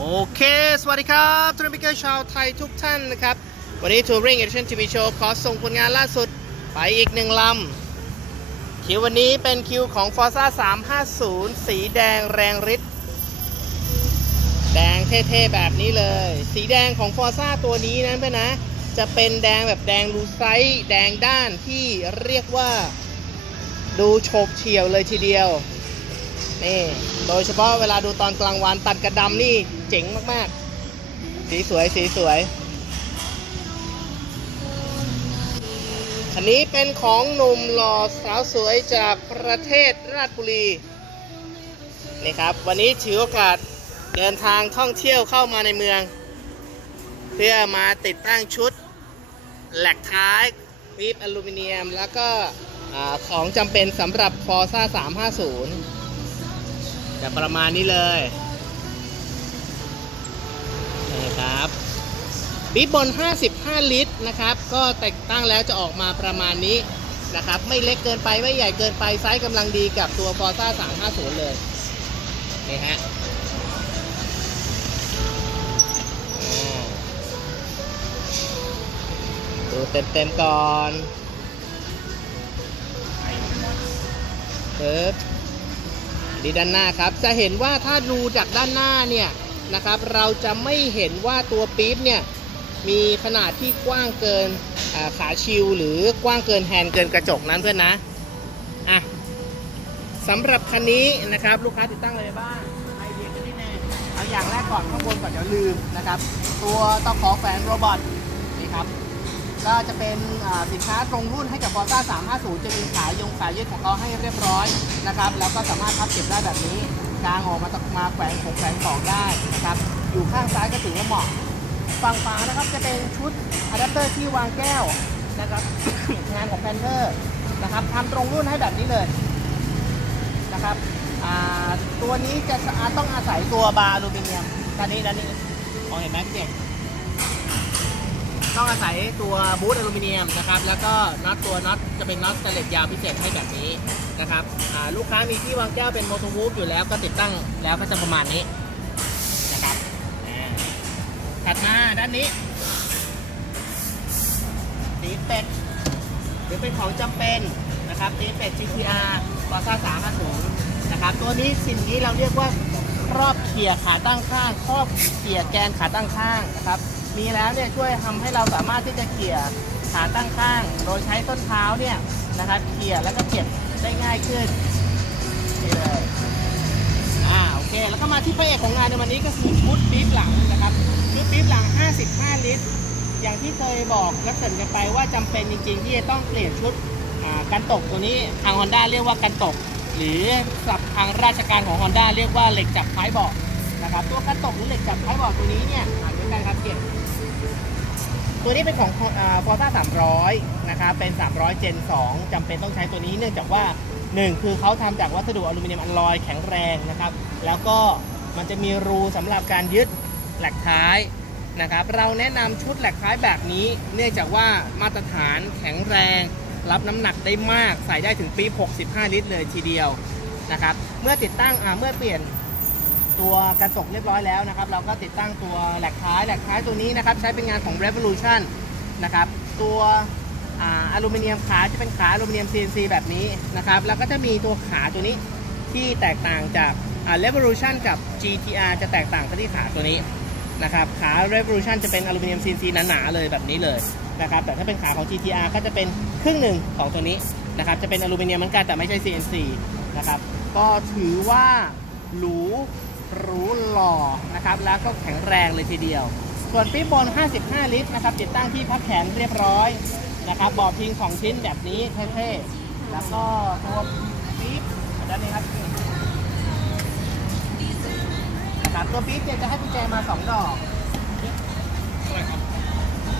โอเค สวัสดีครับทูริมิเกอร์ชาวไทยทุกท่านนะครับ วันนี้ Touring Edition TV Show ขอส่งผลงานล่าสุดไปอีกหนึ่งลำ คิววันนี้เป็นคิวของ Forza 350 สีแดงแรงฤทธิ์แดงเท่ๆแบบนี้เลย สีแดงของ Forza ตัวนี้นั้นเพื่อนนะ จะเป็นแดงแบบแดงลูไซส์แดงด้านที่เรียกว่าดูโฉบเฉี่ยวเลยทีเดียวนี่โดยเฉพาะเวลาดูตอนกลางวันตัดกระดำนี่ เจ๋งมากๆ สีสวยสีสวย คันนี้เป็นของหนุ่มหล่อสาวสวยจากประเทศราชบุรี นี่ครับ วันนี้ถือโอกาสเดินทางท่องเที่ยวเข้ามาในเมือง เพื่อมาติดตั้งชุดแหลกท้ายปีบอลูมิเนียม แล้วก็ของจำเป็นสำหรับ Forza 350จะประมาณนี้เลย ปี๊บบน 55 ลิตรนะครับ ก็แต่งตั้งแล้วจะออกมาประมาณนี้นะครับ ไม่เล็กเกินไปไม่ใหญ่เกินไปไซส์กำลังดีกับตัว Forza 350 เลยนี่ฮะอ่าดูเต็มๆก่อนปึ๊บดีด้านหน้าครับ จะเห็นว่าถ้าดูจากด้านหน้าเนี่ยนะครับ เราจะไม่เห็นว่าตัวปี๊บเนี่ย มีขนาดที่กว้างเกินขาชิวหรือกว้างเกินแฮนด์เกินกระจกนั้นเพื่อนนะอะสำหรับคันนี้นะครับลูกค้าติดตั้งอะไรบ้างไอเดียกันนิดนึงเอาอย่างแรกก่อนข้างบนก่อนเดี๋ยวลืมนะครับ ตัวตะขอแฝงโรบอทนี่ครับก็จะเป็นสินค้าตรงรุ่นให้กับ f o r z a 350 จะมีขายงขายยืดของเขาให้เรียบร้อยนะครับ แล้วก็สามารถพับเก็บได้แบบนี้กางออกมาตมาแขวนของแขวนของได้นะครับ อยู่ข้างซ้ายก็ถือว่าเหมาะ ฝั่งขวานะครับจะเป็นชุดอะแดปเตอร์ที่วางแก้วนะครับ งานของแพนเทอร์นะครับทำตรงรุ่นให้แบบนี้เลยนะครับตัวนี้จะอาต้องอาศัยตัวบาร์อลูมิเนียมด้านนี้ด้านนี้มองเห็นไหมพี่เจต้องอาศัยตัวบูทอลูมิเนียมนะครับ แล้วก็น็อตตัวน็อตจะเป็นน็อตสเตเลสยาวพิเศษให้แบบนี้นะครับลูกค้ามีที่วางแก้วเป็นโมโตวูฟอยู่แล้วก็ติดตั้งแล้วก็จะประมาณนี้ ด้านนี้ตีเป็ดหรือเป็นของจำเป็นนะครับตีเป็ด GTR กอซ่า350นะครับ ตัวนี้สิ่งนี้เราเรียกว่าครอบเขี่ยขาตั้งข้างครอบเขี่ยแกนขาตั้งข้างนะครับ มีแล้วเนี่ยช่วยทำให้เราสามารถที่จะเขี่ยขาตั้งข้าง โดยใช้ต้นเท้าเนี่ยนะครับเขี่ยแล้วก็เก็บได้ง่ายขึ้นนี่เลยอ่าโอเค แล้วก็มาที่พระเอกของงานในวันนี้ก็คือชุดปี๊บหลังนะครับ ปี๊บหลัง 55 ลิตร อย่างที่เคยบอกและเกรินกันไปว่าจำเป็นจริง ๆ ที่จะต้องเปลี่ยนชุดกันตกตัวนี้ทาง Honda เรียกว่ากันตก หรือศัพท์ทางราชการของ Honda เรียกว่าเหล็กจับท้ายเบาะนะครับตัวกันตกหรือเหล็กจับท้ายเบาะตัวนี้เนี่ยอ่านด้วยกันครับเกียรติตัวนี้เป็นของฟอร์ซ่า300 นะครับ เป็น 300 Gen 2จำเป็นต้องใช้ตัวนี้เนื่องจากว่า 1 คือเขาทำจากวัสดุอลูมิเนียมอลลอยแข็งแรงนะครับ แล้วก็มันจะมีรูสำหรับการยึด แหลกท้ายนะครับ เราแนะนำชุดแหลกท้ายแบบนี้ เนื่องจากว่ามาตรฐานแข็งแรง รับน้ำหนักได้มาก ใส่ได้ถึงปี๊บ65 ลิตรเลยทีเดียวนะครับ เมื่อติดตั้งเมื่อเปลี่ยนตัวกระจกเรียบร้อยแล้วนะครับ เราก็ติดตั้งตัวแหลกท้ายแหลกท้ายตัวนี้นะครับ ใช้เป็นงานของ Revolution นะครับ ตัวอ่าอลูมิเนียมขาจะเป็นขาอลูมิเนียม CNC แบบนี้นะครับ แล้วก็จะมีตัวขาตัวนี้ที่แตกต่างจากอ่า Revolution กับ GTR จะแตกต่างกันที่ขาตัวนี้ นะครับขา Revolution จะเป็นอลูมิเนียม CNC หนาๆเลยแบบนี้เลยนะครับแต่ถ้าเป็นขาของ GTR ก็จะเป็นครึ่งหนึ่งของตัวนี้นะครับจะเป็นอลูมิเนียมเหมือนกันแต่ไม่ใช่ CNC นะครับก็ถือว่าหรูหรูหล่อนะครับแล้วก็แข็งแรงเลยทีเดียว ส่วนปี๊บบน 55 ลิตรนะครับติดตั้งที่พับแขนเรียบร้อยนะครับบาะพิงสองชิ้นแบบนี้เท่ๆแล้วก็ตัวปี๊บด้านนี้ครับ ครับตัวปี๊บเนี่ยจะให้กุญแจมา2ดอก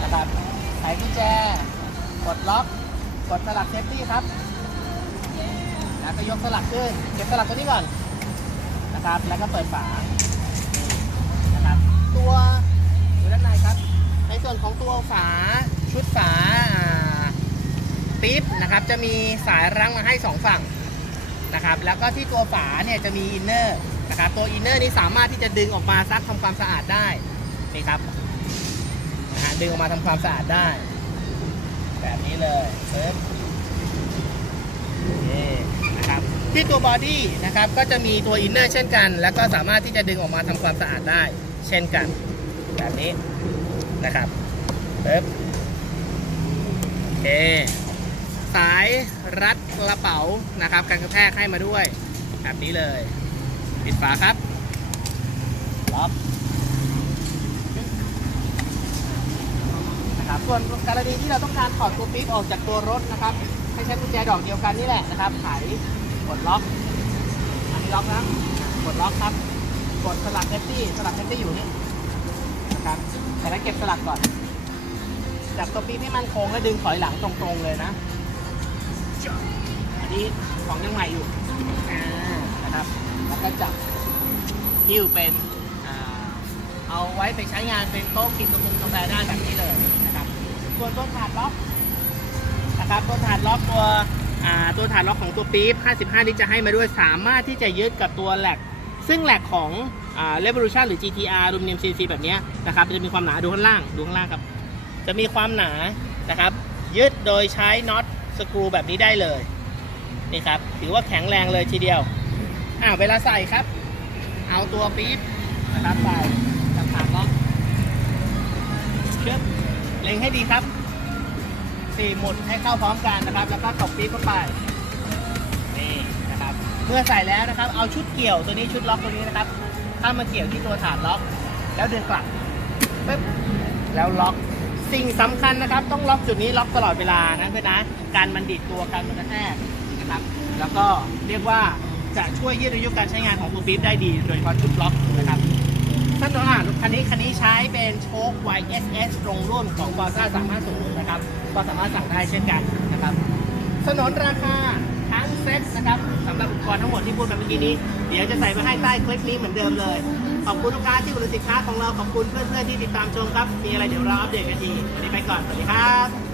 นะครับไขกุญแจ กดล็อก กดสลักเซฟตี้ครับแล้วก็ยกสลักขึ้น เก็บสลักตัวนี้ก่อนนะครับ แล้วก็เปิดฝา นะครับ ตัวดูด้านในครับ ในส่วนของตัวฝา ชุดฝาอ่าปี๊บนะครับ จะมีสายรั้งมาให้สองฝั่งนะครับ แล้วก็ที่ตัวฝาเนี่ยจะมีอินเนอร์ นะครับตัวอินเนอร์นี้สามารถที่จะดึงออกมาซักทำความสะอาดได้นี่ครับนะฮะดึงออกมาทำความสะอาดได้ แบบนี้เลยเซิร์ฟนี่นะครับที่ตัวบอดี้นะครับก็จะมีตัวอินเนอร์เช่นกัน แล้วก็สามารถที่จะดึงออกมาทำความสะอาดได้ เช่นกัน แบบนี้นะครับเซิร์ฟโอเคสายรัดกระเป๋านะครับการกระแทกให้มาด้วย แบบนี้เลย ปิดฝาครับล็อกนะครับส่วนกรณีที่เราต้องการถอดตัวปี๊บออกจากตัวรถนะครับให้ใช้กุญแจดอกเดียวกันนี่แหละนะครับไขกดล็อกอันนี้ล็อกนะกดล็อกครับ กดสลักเซฟตี้สลักเซฟตี้อยู่นี่นะครับแต่แล้วเก็บสลักก่อนจับตัวปี๊บให้มันโค้งแล้วดึงถอยหลังตรงๆเลยนะ อันนี้ของยังใหม่อยู่อ่านะครับ แล้วก็จับหิ้วเป็นเอาไว้ไปใช้งานเป็นโต๊ะกินกาแฟกาแฟได้แบบนี้เลยนะครับส่วนตัวถาดล็อกนะครับตัวถาดล็อกตัวตัวถาดล็อกของตัวปี๊บ 55 นี้จะให้มาด้วยสามารถที่จะยึดกับตัวแหลกซึ่งแหลกของอ่า Revolution หรือ GTR รวมเนียม CC แบบนี้นะครับจะมีความหนาดูข้างล่างดูข้างล่างครับ จะมีความหนานะครับ ยึดโดยใช้น็อตสกรูแบบนี้ได้เลยนี่ครับถือว่าแข็งแรงเลยทีเดียว อ่าเวลาใส่ครับ เอาตัวปี๊บนะครับใส่กับขาล็อกเชื่อมเล็งให้ดีครับสี่หมุนให้เข้าพร้อมกันนะครับ แล้วก็ตบปี๊บเข้าไปนี่นะครับ เมื่อใส่แล้วนะครับ เอาชุดเกี่ยวตัวนี้ชุดล็อกตัวนี้นะครับเข้ามาเกี่ยวที่ตัวฐานล็อก แล้วดึงกลับปึ๊บแล้วล็อกสิ่งสำคัญนะครับ ต้องล็อกจุดนี้ล็อกตลอดเวลานะเพื่อนนะการมันดิดตัวการมันกระแทกนะครับ แล้วก็เรียกว่า จะช่วยยืดอายุการใช้งานของตัวปี๊บได้ดี โดยเฉพาะชุดล็อกนะครับท่านตัวอ่านคันนี้คันนี้ใช้เป็นโชค YSS ตรงรุ่นของ b o s a 350นะครับ ก็สามารถสั่งได้เช่นกันนะครับสนนราคาทั้งเซ็ตนะครับสำหรับอุปกรณ์ทั้งหมดที่พูดมาเมื่อกี้นี้ เดี๋ยวจะใส่ไว้ให้ใต้คลิปนี้เหมือนเดิมเลย ขอบคุณลูกค้าที่อุดหนุนสินค้าของเรา ขอบคุณเพื่อนๆที่ติดตามชมครับ มีอะไรเดี๋ยวเราอัปเดตกันทีวันนี้ไปก่อน สวัสดีครับ